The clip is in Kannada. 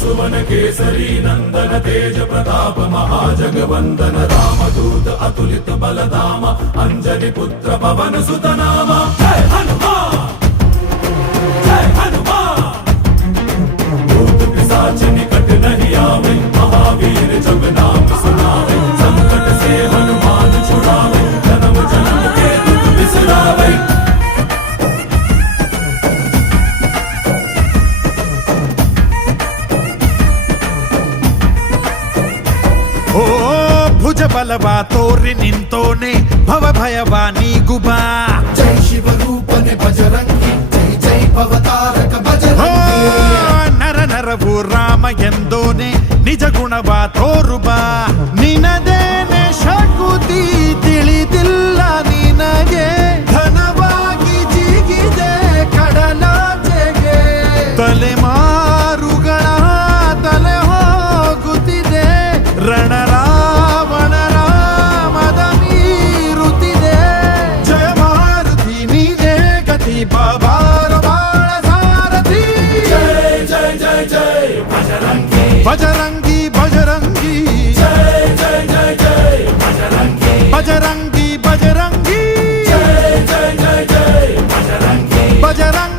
सुवन केसरी नंदन तेज प्रताप महाजगवंदन रामदूत अतुलित बलधाम अंजनी पुत्र पवन सुत नाम जय हनुमान जय हनुमान। भूत पिशाच निकट नहीं आवे महावीर जब नाम सुनावे संकट से हनुमान छुड़ावे जन्म जन्म के दुख बिसरावे। ಓ ಭುಜ ಬಲವಾ ತೋರಿ ನಿಂತೋನೆ ಭವ ಭಯವಾ ನೀಗುಬಾ ಜೈ ಶಿವ ರೂಪನೆ ಬಜರಂಗಿ ಜೈ ಜೈ ಭವತಾರಕ ಬಜರಂಗಿ ನರ ನರವು ರಾಮ ಎಂದೋನೆ ನಿಜ ಗುಣವಾ ತೋರುಬಾ ನಿನದೇನೆ ಶಕುತಿ ತಿಳಿದಿಲ್ಲ ನಿನಗೆ ಘನವಾಗಿ ಜಿಗಿದೆ ಕಡಲಾಚೆಗೆ ತಲೆಮಾರುಗಳ ತಲೆ ಹೋಗುತ್ತಿದೆ ರಣರಾವಣರ ಮದ ಮೀರುತ್ತಿದೆ ಜಯ ಮಾರುತಿ ನೀನೇ ಗತಿ ಬಾಬಾರ ಬಾಳ ಸಾರಥಿ जय जय जय जय बजरंगी ಬಜರಂಗಿ ಬಜರಂಗಿ जय जय जय जय बजरंगी ಬಜರಂಗಿ ಬಜರಂಗಿ जय जय जय जय बजरंगी ಬಜರಂಗಿ